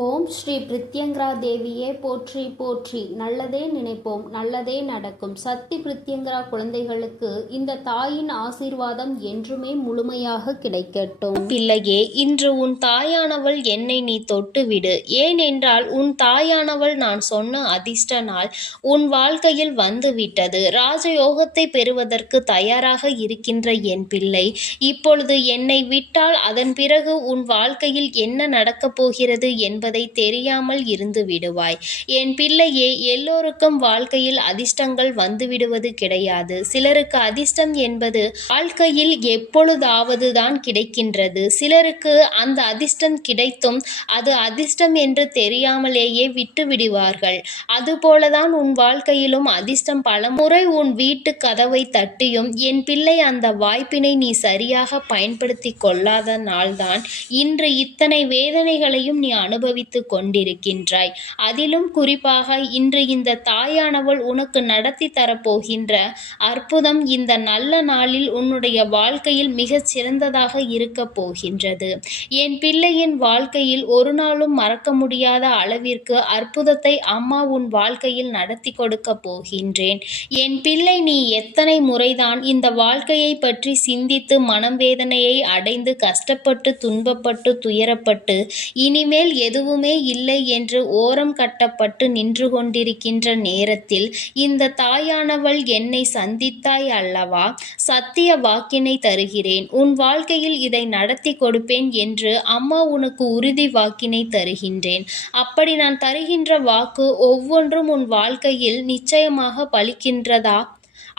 ஓம் ஸ்ரீ பிரித்யங்கரா தேவியே போற்றி போற்றி. நல்லதே நினைப்போம், நல்லதே நடக்கும். சக்தி பிரித்யங்கரா குழந்தைகளுக்கு இந்த தாயின் ஆசீர்வாதம் என்றுமே முழுமையாக கிடைக்கட்டும். பிள்ளையே, இன்று உன் தாயானவள் என்னை நீ தொட்டுவிடு. ஏனென்றால் உன் தாயானவள் நான் சொன்ன அதிர்ஷ்ட நாள் உன் வாழ்க்கையில் வந்துவிட்டது. ராஜயோகத்தை பெறுவதற்கு தயாராக இருக்கின்ற என் பிள்ளை, இப்பொழுது என்னை விட்டால் அதன் பிறகு உன் வாழ்க்கையில் என்ன நடக்கப் போகிறது என்பதை தெரியாமல் இருந்து விடுவாய். என் பிள்ளையே, எல்லோருக்கும் வாழ்க்கையில் அதிர்ஷ்டங்கள் வந்துவிடுவது கிடையாது. சிலருக்கு அதிர்ஷ்டம் என்பது வாழ்க்கையில் எப்பொழுதாவது தான் கிடைக்கின்றது. சிலருக்கு அந்த அதிர்ஷ்டம் கிடைத்தும் அது அதிர்ஷ்டம் என்று தெரியாமலேயே விட்டு விடுவார்கள். அதுபோலதான் உன் வாழ்க்கையிலும் அதிர்ஷ்டம் பலமுறை உன் வீட்டு கதவை தட்டியும் என் பிள்ளை அந்த வாய்ப்பினை நீ சரியாக பயன்படுத்தி கொள்ளாதனால்தான் இன்று இத்தனை வேதனைகளையும் நீ அனுபவித்துக் கொண்டிருக்கின்றாய். அதிலும் குறிப்பாக இன்று இந்த தாயானவள் உனக்கு நடத்தி தரப்போகின்ற அற்புதம் இந்த நல்ல நாளில் உன்னுடைய வாழ்க்கையில் மிகச் சிறந்ததாக இருக்க போகின்றது. என் பிள்ளையின் வாழ்க்கையில் ஒரு நாளும் மறக்க முடியாத அளவிற்கு அற்புதத்தை அம்மா உன் வாழ்க்கையில் நடத்தி கொடுக்க போகின்றேன். என் பிள்ளை, நீ எத்தனை முறைதான் இந்த வாழ்க்கையை பற்றி சிந்தித்து மனம் வேதனையை அடைந்து கஷ்டப்பட்டு துன்பப்பட்டு துயரப்பட்டு இனிமேல் எதுவுமே இல்லை என்று ஓரம் கட்டப்பட்டு நின்று கொண்டிருக்கின்ற நேரத்தில் இந்த தாயானவள் என்னை சந்தித்தாய் அல்லவா? சத்திய வாக்கினை தருகிறேன், உன் வாழ்க்கையில் இதை நடத்தி கொடுப்பேன் என்று அம்மா உனக்கு உறுதி வாக்கினை தருகின்றேன். அப்படி நான் தருகின்ற வாக்கு ஒவ்வொன்றும் உன் வாழ்க்கையில் நிச்சயமாக பலிக்கின்றதா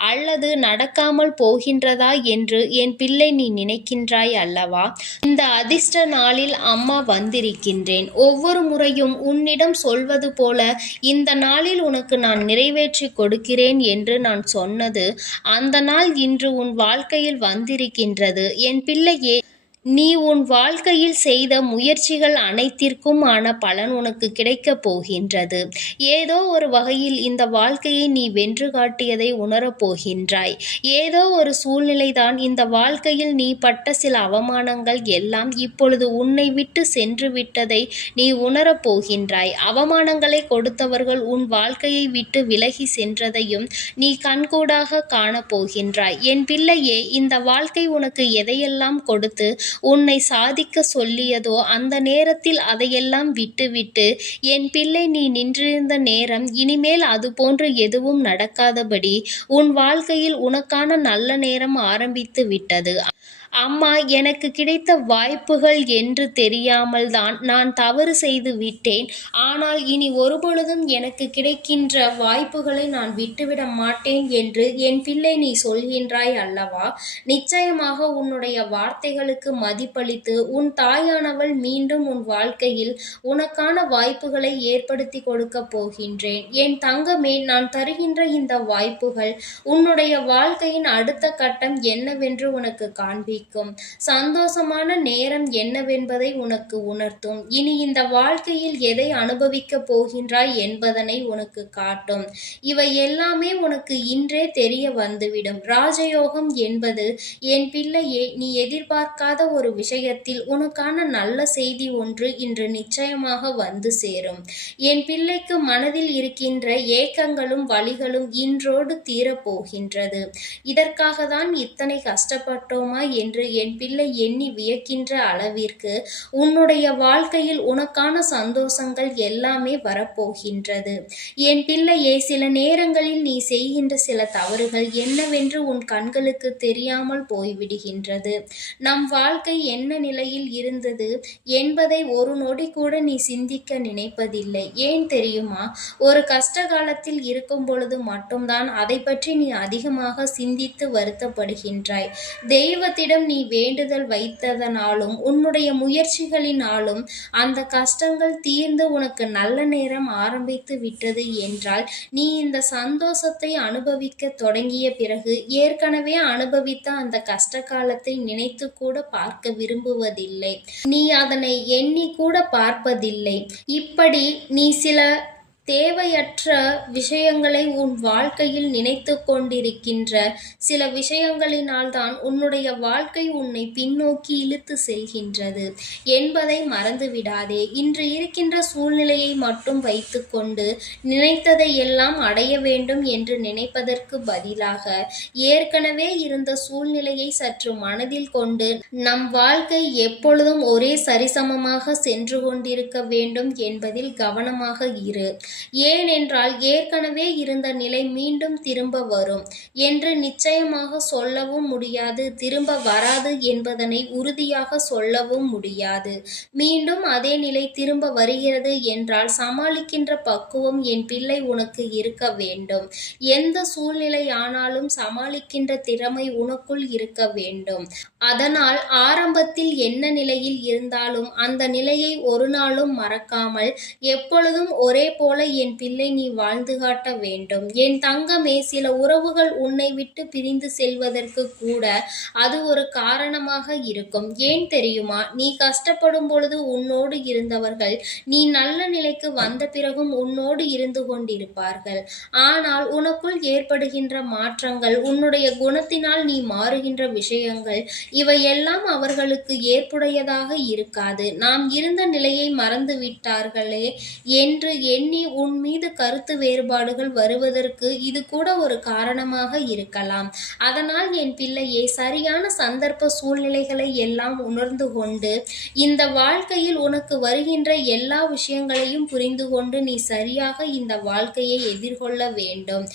அல்லது நடக்காமல் போகின்றதா என்று என் பிள்ளை நீ நினைக்கின்றாய் அல்லவா? இந்த அதிர்ஷ்ட நாளில் அம்மா வந்திருக்கின்றேன். ஒவ்வொரு முறையும் உன்னிடம் சொல்வது போல இந்த நாளில் உனக்கு நான் நிறைவேற்றி கொடுக்கிறேன் என்று நான் சொன்னது அந்த நாள் இன்று உன் வாழ்க்கையில் வந்திருக்கின்றது. என் பிள்ளையே, நீ உன் வாழ்க்கையில் செய்த முயற்சிகள் அனைத்திற்கும் ஆன பலன் உனக்கு கிடைக்கப் போகின்றது. ஏதோ ஒரு வகையில் இந்த வாழ்க்கையை நீ வென்று காட்டியதை உணரப் போகின்றாய். ஏதோ ஒரு சூழ்நிலைதான் இந்த வாழ்க்கையில் நீ பட்ட சில அவமானங்கள் எல்லாம் இப்பொழுது உன்னை விட்டு சென்று விட்டதை நீ உணரப் போகின்றாய். அவமானங்களை கொடுத்தவர்கள் உன் வாழ்க்கையை விட்டு விலகி சென்றதையும் நீ கண்கூடாக காணப்போகின்றாய். என் பிள்ளையே, இந்த வாழ்க்கை உனக்கு எதையெல்லாம் கொடுத்து உன்னை சாதிக்க சொல்லியதோ அந்த நேரத்தில் அதையெல்லாம் விட்டுவிட்டு என் பிள்ளை நீ நின்றிருந்த நேரம் இனிமேல் அதுபோன்று எதுவும் நடக்காதபடி உன் வாழ்க்கையில் உனக்கான நல்ல நேரம் ஆரம்பித்து விட்டது. அம்மா, எனக்கு கிடைத்த வாய்ப்புகள் என்று தெரியாமல் தான் நான் தவறு செய்து விட்டேன். ஆனால் இனி ஒருபொழுதும் எனக்கு கிடைக்கின்ற வாய்ப்புகளை நான் விட்டுவிட மாட்டேன் என்று என் பிள்ளை நீ சொல்கின்றாய் அல்லவா? நிச்சயமாக உன்னுடைய வார்த்தைகளுக்கு மதிப்பளித்து உன் தாயானவள் மீண்டும் உன் வாழ்க்கையில் உனக்கான வாய்ப்புகளை ஏற்படுத்தி கொடுக்க போகின்றேன். என் தங்கமே, நான் தருகின்ற இந்த வாய்ப்புகள் உன்னுடைய வாழ்க்கையின் அடுத்த கட்டம் என்னவென்று உனக்கு காண்பிக்கும். சந்தோஷமான நேரம் என்னவென்பதை உனக்கு உணர்த்தும். இனி இந்த வாழ்க்கையில் எதை அனுபவிக்க போகின்றாய் என்பதனை உனக்கு காட்டும். இவை எல்லாமே உனக்கு இன்றே தெரிய வந்துவிடும். ராஜயோகம் என்பது என் பிள்ளையே, நீ எதிர்பார்க்காத ஒரு விஷயத்தில் உனக்கான நல்ல செய்தி ஒன்று இன்று நிச்சயமாக வந்து சேரும். என் பிள்ளைக்கு மனதில் இருக்கின்ற ஏக்கங்களும் வலிகளும் இன்றோடு தீரப்போகின்றது. இதற்காக தான் இத்தனை கஷ்டப்பட்டோமா என்று என் பிள்ளை எண்ணி வியக்கின்ற அளவிற்கு உன்னுடைய வாழ்க்கையில் உனக்கான சந்தோஷங்கள் எல்லாமே வரப்போகின்றது. என் பிள்ளையே, சில நேரங்களில் நீ செய்கின்ற சில தவறுகள் என்னவென்று உன் கண்களுக்கு தெரியாமல் போய்விடுகின்றது. நம் வாழ்க்கை என்ன நிலையில் இருந்தது என்பதை ஒரு நொடி கூட நீ சிந்திக்க நினைப்பதில்லை. ஏன் தெரியுமா? ஒரு கஷ்ட காலத்தில் இருக்கும் பொழுது மட்டும்தான் அதை பற்றி நீ அதிகமாக சிந்தித்து வருத்தப்படுகின்றாய். தெய்வத்திடம் நீ வேண்டுதல் வைத்ததனாலும் உன்னுடைய முயற்சிகளினாலும் அந்த கஷ்டங்கள் தீர்ந்து உனக்கு நல்ல நேரம் ஆரம்பித்து விட்டது என்றால் நீ இந்த சந்தோஷத்தை அனுபவிக்க தொடங்கிய பிறகு ஏற்கனவே அனுபவித்த அந்த கஷ்ட காலத்தை நினைத்து கூட பார்க்க விரும்புவதில்லை. நீ அதனை எண்ணி கூட பார்ப்பதில்லை. இப்படி நீ சில தேவையற்ற விஷயங்களை உன் வாழ்க்கையில் நினைத்து கொண்டிருக்கின்ற சில விஷயங்களினால்தான் உன்னுடைய வாழ்க்கை உன்னை பின்னோக்கி இழுத்து செல்கின்றது என்பதை மறந்துவிடாதே. இன்று இருக்கின்ற சூழ்நிலையை மட்டும் வைத்துக்கொண்டு நினைத்ததை எல்லாம் அடைய வேண்டும் என்று நினைப்பதற்கு பதிலாக ஏற்கனவே இருந்த சூழ்நிலையை சற்று மனதில் கொண்டு நம் வாழ்க்கை எப்பொழுதும் ஒரே சரிசமமாக சென்று கொண்டிருக்க வேண்டும் என்பதில் கவனமாக இரு. ஏனென்றால் ஏற்கனவே இருந்த நிலை மீண்டும் திரும்ப வரும் என்று நிச்சயமாக சொல்லவும் முடியாது, திரும்ப வராது என்பதனை உறுதியாக சொல்லவும் முடியாது. மீண்டும் அதே நிலை திரும்ப வருகிறது என்றால் சமாளிக்கின்ற பக்குவம் என் பிள்ளை உனக்கு இருக்க வேண்டும். எந்த சூழ்நிலை ஆனாலும் சமாளிக்கின்ற திறமை உனக்குள் இருக்க வேண்டும். அதனால் ஆரம்பத்தில் என்ன நிலையில் இருந்தாலும் அந்த நிலையை ஒரு நாளும் மறக்காமல் எப்பொழுதும் ஒரே போல என் பிள்ளை நீ வாழ்ந்து காட்ட வேண்டும். என் தங்கமே, சில உறவுகள் உன்னை விட்டு பிரிந்து செல்வதற்கு கூட அது ஒரு காரணமாக இருக்கும். ஏன் தெரியுமா? நீ கஷ்டப்படும் பொழுது உன்னோடு இருந்தவர்கள் நீ நல்ல நிலைக்கு வந்த பிறகும் உன்னோடு இருந்து கொண்டிருப்பார்கள். ஆனால் உனக்குள் ஏற்படுகின்ற மாற்றங்கள், உன்னுடைய குணத்தினால் நீ மாறுகின்ற விஷயங்கள், இவையெல்லாம் அவர்களுக்கு ஏற்புடையதாக இருக்காது. நாம் இருந்த நிலையை மறந்து விட்டார்களே என்று எண்ணி உன் மீது கருத்து வேறுபாடுகள் வருவதற்கு இது கூட ஒரு காரணமாக இருக்கலாம். அதனால் என் பிள்ளையே, சரியான சந்தர்ப்ப சூழ்நிலைகளை எல்லாம் உணர்ந்து கொண்டு இந்த வாழ்க்கையில் உனக்கு வருகின்ற எல்லா விஷயங்களையும் புரிந்து கொண்டு நீ சரியாக இந்த வாழ்க்கையை எதிர்கொள்ள வேண்டும்.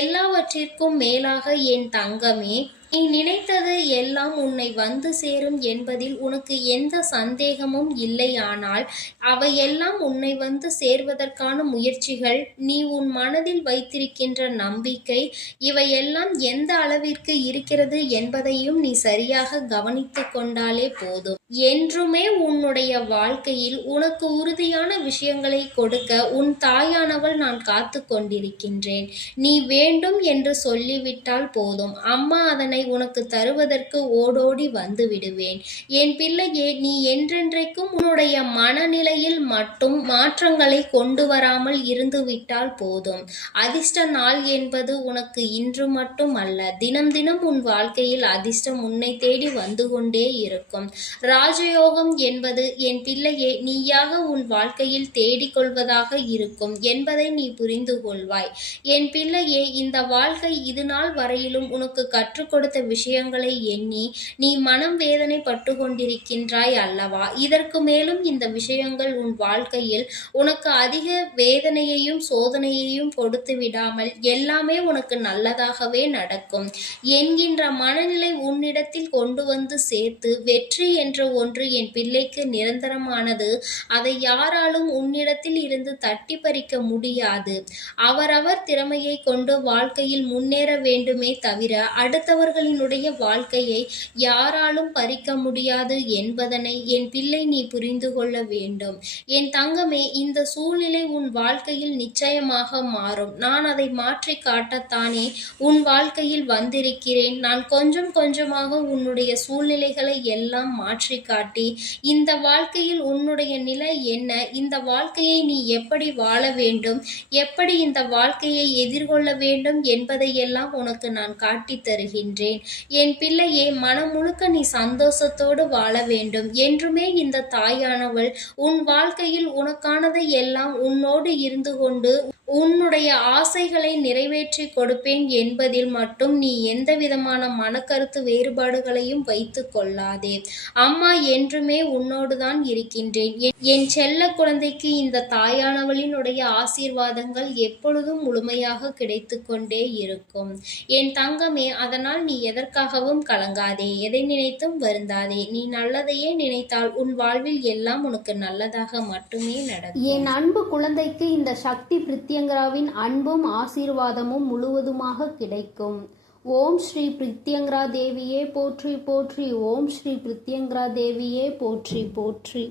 எல்லாவற்றிற்கும் மேலாக என் தங்கமே, நீ நினைத்தது எல்லாம் உன்னை வந்து சேரும் என்பதில் உனக்கு எந்த சந்தேகமும் இல்லையானால் அவையெல்லாம் உன்னை வந்து சேர்வதற்கான முயற்சிகள், நீ உன் மனதில் வைத்திருக்கின்ற நம்பிக்கை, இவையெல்லாம் எந்த அளவிற்கு இருக்கிறது என்பதையும் நீ சரியாக கவனித்து கொண்டாலே போதும். என்றுமே உன்னுடைய வாழ்க்கையில் உனக்கு உறுதியான விஷயங்களை கொடுக்க உன் தாயானவள் நான் காத்து கொண்டிருக்கின்றேன். நீ வேண்டும் என்று சொல்லிவிட்டால் போதும், அம்மா அதனை உனக்கு தருவதற்கு ஓடோடி வந்து விடுவேன். என் பிள்ளையே, நீ என்றென்றைக்கும் உன்னுடைய மனநிலையில் மட்டும் மாற்றங்களை கொண்டு வராமல் இருந்து விட்டால் போதும். அதிர்ஷ்ட நாள் என்பது உனக்கு இன்று மட்டும் அல்ல, தினம் தினம் உன் வாழ்க்கையில் அதிர்ஷ்டம் உன்னை தேடி வந்து கொண்டே இருக்கும். ராஜயோகம் என்பது என் பிள்ளையே நீயாக உன் வாழ்க்கையில் தேடிக்கொள்வதாக இருக்கும் என்பதை நீ புரிந்து கொள்வாய். என் பிள்ளையே, இந்த வாழ்க்கை இது நாள் வரையிலும் உனக்கு கற்றுக் கொடுத்த விஷயங்களை எண்ணி நீ மனம் வேதனை பட்டு கொண்டிருக்கின்றாய் அல்லவா? இதற்கு மேலும் இந்த விஷயங்கள் உன் வாழ்க்கையில் உனக்கு அதிக வேதனையையும் சோதனையையும் கொடுத்து விடாமல் எல்லாமே உனக்கு நல்லதாகவே நடக்கும் என்கின்ற மனநிலை உன்னிடத்தில் கொண்டு வந்து சேர்த்து, வெற்றி என்ற ஒன்று என் பிள்ளைக்கு நிரந்தரமானது, அதை யாராலும் உன்னிடத்தில் இருந்து தட்டி பறிக்க முடியாது. அவரவர் திறமையை கொண்டு வாழ்க்கையில் முன்னேற வேண்டுமே தவிர அடுத்தவர்களினுடைய வாழ்க்கையை யாராலும் பறிக்க முடியாது என்பதனை என் பிள்ளை நீ புரிந்து கொள்ள வேண்டும். என் தங்கமே, இந்த சூழ்நிலை உன் வாழ்க்கையில் நிச்சயமாக மாறும். நான் அதை மாற்றி காட்டத்தானே உன் வாழ்க்கையில் வந்திருக்கிறேன். நான் கொஞ்சம் கொஞ்சமாக உன்னுடைய சூழ்நிலைகளை எல்லாம் மாற்றி காட்டி இந்த வாழ்க்கையில் உன்னுடைய நிலை என்ன, இந்த வாழ்க்கையை நீ எப்படி வாழ வேண்டும், எப்படி இந்த வாழ்க்கையை எதிர்கொள்ள வேண்டும் என்பதையெல்லாம் உனக்கு நான் காட்டி தருகின்றேன். என் பிள்ளையே, மனம் முழுக்க நீ சந்தோஷத்தோடு வாழ வேண்டும். என்றுமே இந்த தாயானவள் உன் வாழ்க்கையில் உனக்கானதை எல்லாம் உன்னோடு இருந்து கொண்டு உன்னுடைய ஆசைகளை நிறைவேற்றி கொடுப்பேன் என்பதில் மட்டும் நீ எந்த விதமான மனக்கருத்து வேறுபாடுகளையும் வைத்து கொள்ளாதே. அம்மா என்றுமே உன்னோடுதான் இருக்கின்றேன். என் செல்ல குழந்தைக்கு இந்த தாயானவளினுடைய ஆசீர்வாதங்கள் எப்பொழுதும் முழுமையாக கிடைத்து கொண்டே இருக்கும். என் தங்கமே, அதனால் நீ எதற்காகவும் கலங்காதே, எதை நினைத்தும் வருந்தாதே. நீ நல்லதையே நினைத்தால் உன் வாழ்வில் எல்லாம் உனக்கு நல்லதாக மட்டுமே நடக்கும். என் அன்பு குழந்தைக்கு இந்த சக்தி பிரித்யங்கராவின் அன்பும் ஆசீர்வாதமும் முழுவதுமாக கிடைக்கும். ஓம் ஸ்ரீ பிரித்யங்கரா தேவியே போற்றி போற்றி. ஓம் ஸ்ரீ பிரித்யங்கரா தேவியே போற்றி போற்றி.